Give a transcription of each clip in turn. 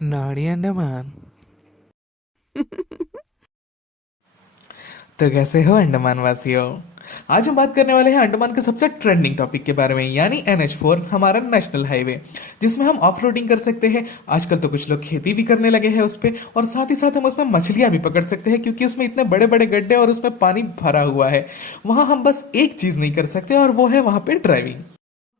नाड़ी अंडमान। तो कैसे हो अंडमान वासियों। आज हम बात करने वाले हैं अंडमान के सबसे ट्रेंडिंग टॉपिक के बारे में, यानी NH4, हमारा नेशनल हाईवे, जिसमें हम ऑफ रोडिंग कर सकते हैं। आजकल तो कुछ लोग खेती भी करने लगे हैं उस पे, और साथ ही साथ हम उसमें मछलियां भी पकड़ सकते हैं, क्योंकि उसमें इतने बड़े बड़े गड्ढे और उसमें पानी भरा हुआ है। वहां हम बस एक चीज नहीं कर सकते, और वो है वहां पे ड्राइविंग।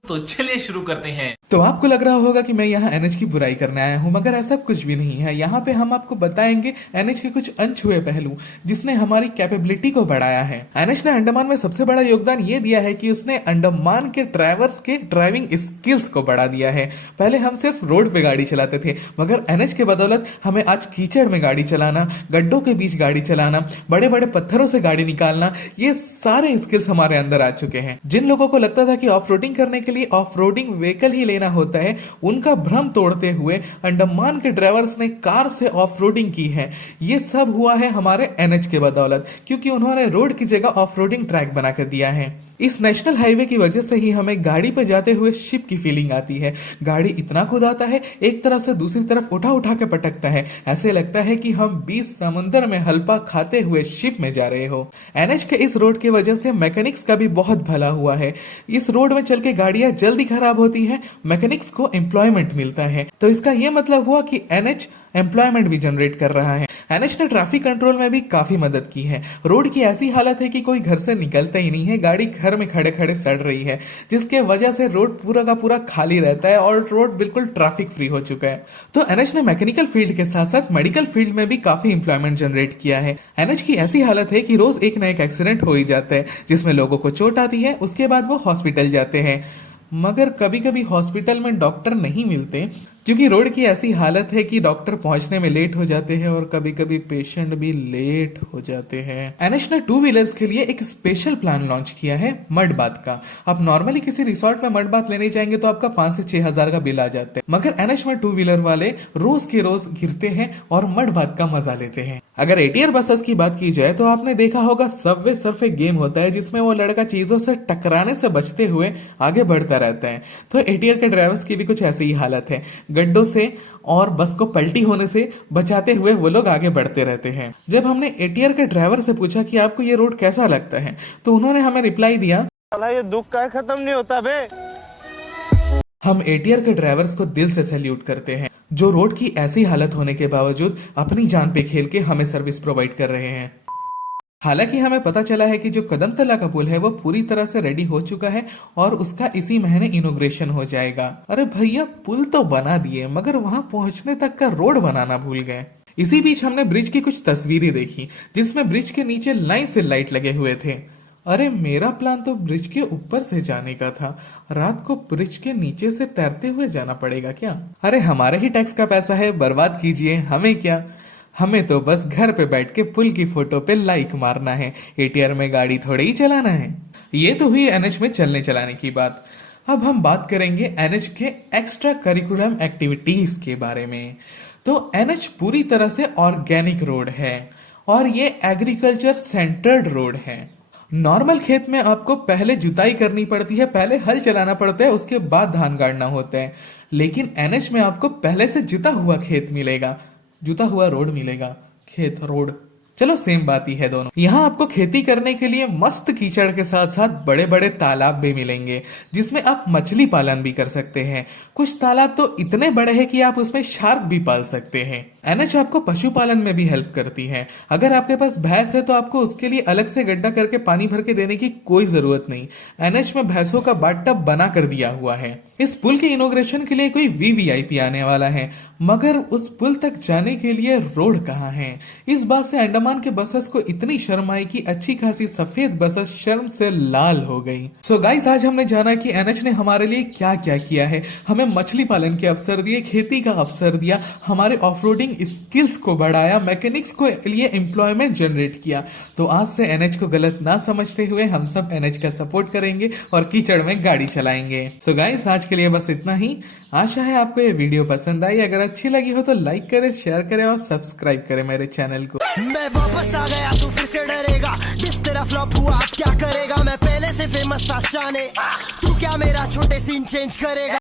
तो चलिए शुरू करते हैं। तो आपको लग रहा होगा कि मैं यहाँ NH की बुराई करने आया हूँ, मगर ऐसा कुछ भी नहीं है। यहाँ पे हम आपको बताएंगे NH के कुछ अनछुए पहलू, जिसने हमारी कैपेबिलिटी को बढ़ाया है। NH ने अंडमान में सबसे बड़ा योगदान ये दिया है कि उसने अंडमान के ड्राइवर्स के ड्राइविंग स्किल्स को बढ़ा दिया है। पहले हम सिर्फ रोड पे गाड़ी चलाते थे, मगर NH के बदौलत हमें आज कीचड़ में गाड़ी चलाना, गड्ढों के बीच गाड़ी चलाना, बड़े बड़े पत्थरों से गाड़ी निकालना, ये सारे स्किल्स हमारे अंदर आ चुके हैं। जिन लोगों को लगता था कि ऑफ रोडिंग करने के लिए ऑफ रोडिंग व्हीकल ही लेना होता है, उनका भ्रम तोड़ते हुए अंडमान के ड्राइवर्स ने कार से ऑफ रोडिंग की है। ये सब हुआ है हमारे NH के बदौलत, क्योंकि उन्होंने रोड की जगह ऑफ रोडिंग ट्रैक बना कर दिया है। इस नेशनल हाईवे की वजह से ही हमें गाड़ी पर जाते हुए शिप की फीलिंग आती है। गाड़ी इतना खुदाता है, एक तरफ से दूसरी तरफ उठा उठा के पटकता है, ऐसे लगता है कि हम 20 समुंदर में हल्पा खाते हुए शिप में जा रहे हो। NH के इस रोड की वजह से मैकेनिक्स का भी बहुत भला हुआ है। इस रोड में चल के गाड़ियां जल्दी खराब होती है, मैकेनिक्स को एम्प्लॉयमेंट मिलता है। तो इसका यह मतलब हुआ कि NH एम्प्लॉयमेंट भी जनरेट कर रहा है। NH ने ट्रैफिक कंट्रोल में भी काफी मदद की है। रोड की ऐसी हालत है कि कोई घर से निकलता ही नहीं है, गाड़ी घर में खड़े खड़े सड़ रही है, जिसके वजह से रोड पूरा का पूरा खाली रहता है और रोड बिल्कुल ट्रैफिक फ्री हो चुका है। तो NH ने मैकेनिकल फील्ड के साथ साथ मेडिकल फील्ड में भी काफी एम्प्लॉयमेंट जनरेट किया है। NH की ऐसी हालत है कि रोज एक ना एक एक्सीडेंट हो ही जाता है, जिसमें लोगों को चोट आती है, उसके बाद वो हॉस्पिटल जाते हैं। मगर कभी कभी हॉस्पिटल में डॉक्टर नहीं मिलते, क्योंकि रोड की ऐसी हालत है कि डॉक्टर पहुंचने में लेट हो जाते हैं, और कभी कभी पेशेंट भी लेट हो जाते हैं। NH ने टू व्हीलर्स के लिए एक स्पेशल प्लान लॉन्च किया है, मड बाथ का। आप नॉर्मली किसी रिसोर्ट में मड बाथ लेने जाएंगे तो आपका 5 से 6 हजार का बिल आ जाता है, मगर NH में टू व्हीलर वाले रोज के रोज गिरते हैं और मड बाथ का मजा लेते हैं। अगर ATR बसेस की बात की जाए तो आपने देखा होगा सबवे सर्फ एक गेम होता है, जिसमें वो लड़का चीजों से टकराने से बचते हुए आगे बढ़ता रहता है। तो ATR के ड्राइवर्स की भी कुछ ऐसी ही हालत है, गड्ढों से और बस को पलटी होने से बचाते हुए वो लोग आगे बढ़ते रहते हैं। जब हमने ATR के ड्राइवर से पूछा कि आपको ये रोड कैसा लगता है, तो उन्होंने हमें रिप्लाई दिया, साला ये दुख का खत्म नहीं होता बे। हम ATR के ड्राइवर्स को दिल से सैल्यूट करते हैं, जो रोड की ऐसी हालत होने के बावजूद अपनी जान पे खेल के हमें सर्विस प्रोवाइड कर रहे हैं। हालांकि हमें पता चला है कि जो कदमतला का पुल है वो पूरी तरह से रेडी हो चुका है, और उसका इसी महीने इनॉग्रेशन हो जाएगा। अरे भैया, पुल तो बना दिए, मगर वहां पहुंचने तक का रोड बनाना भूल गए। इसी बीच हमने ब्रिज की कुछ तस्वीरें देखी, जिसमें ब्रिज के नीचे लाइन से लाइट लगे हुए थे। अरे मेरा प्लान तो ब्रिज के ऊपर से जाने का था, रात को ब्रिज के नीचे से तैरते हुए जाना पड़ेगा क्या? अरे हमारे ही टैक्स का पैसा है, बर्बाद कीजिए, हमें क्या। हमें तो बस घर पे बैठ के पुल की फोटो पे लाइक मारना है, ATR में गाड़ी थोड़े ही चलाना है। ये तो हुई NH में चलने चलाने की बात। अब हम बात करेंगे NH के एक्स्ट्रा करिकुलम एक्टिविटीज के बारे में। तो NH पूरी तरह से ऑर्गेनिक रोड है, और ये एग्रीकल्चर सेंटर्ड रोड है। नॉर्मल खेत में आपको पहले जुताई करनी पड़ती है, पहले हल चलाना पड़ता है, उसके बाद धान गाड़ना होता है। लेकिन NH में आपको पहले से जुता हुआ खेत मिलेगा, जुता हुआ रोड मिलेगा, खेत रोड, चलो सेम बात ही है दोनों। यहाँ आपको खेती करने के लिए मस्त कीचड़ के साथ साथ बड़े बड़े तालाब भी मिलेंगे, जिसमें आप मछली पालन भी कर सकते हैं। कुछ तालाब तो इतने बड़े हैं कि आप उसमें शार्क भी पाल सकते हैं। NH आपको पशुपालन में भी हेल्प करती है। अगर आपके पास भैंस है तो आपको उसके लिए अलग से गड्ढा करके पानी भर के देने की कोई जरूरत नहीं। NH में भैंसों का बाथटब बना कर दिया हुआ है। इस पुल के इनॉग्रेशन के लिए कोई VVIP आने वाला है, मगर उस पुल तक जाने के लिए रोड कहाँ है? इस बात से अंडमान के बसेस को इतनी शर्म आई कि अच्छी खासी सफेद बसेस शर्म से लाल हो गई। सो गाइस, आज हमने जाना कि NH ने हमारे लिए क्या क्या किया है। हमें मछली पालन के अवसर दिए, खेती का अवसर दिया, हमारे ऑफरोडिंग स्किल्स को बढ़ाया, मैकेनिक्स को लिए एम्प्लॉयमेंट जनरेट किया। तो आज से NH को गलत ना समझते हुए हम सब NH का सपोर्ट करेंगे और कीचड़ में गाड़ी चलाएंगे। सो गाइस, आज के लिए बस इतना ही। आशा है आपको ये वीडियो पसंद आई। अगर अच्छी लगी हो तो लाइक करें, शेयर करें और सब्सक्राइब करें मेरे चैनल को। मैं वापस आ गया, तू फिर से डरेगा। जिस तरह फ्लॉप हुआ अब क्या करेगा? मैं पहले से फेमस था शाने, तू क्या मेरा छोटे सीन चेंज करेगा?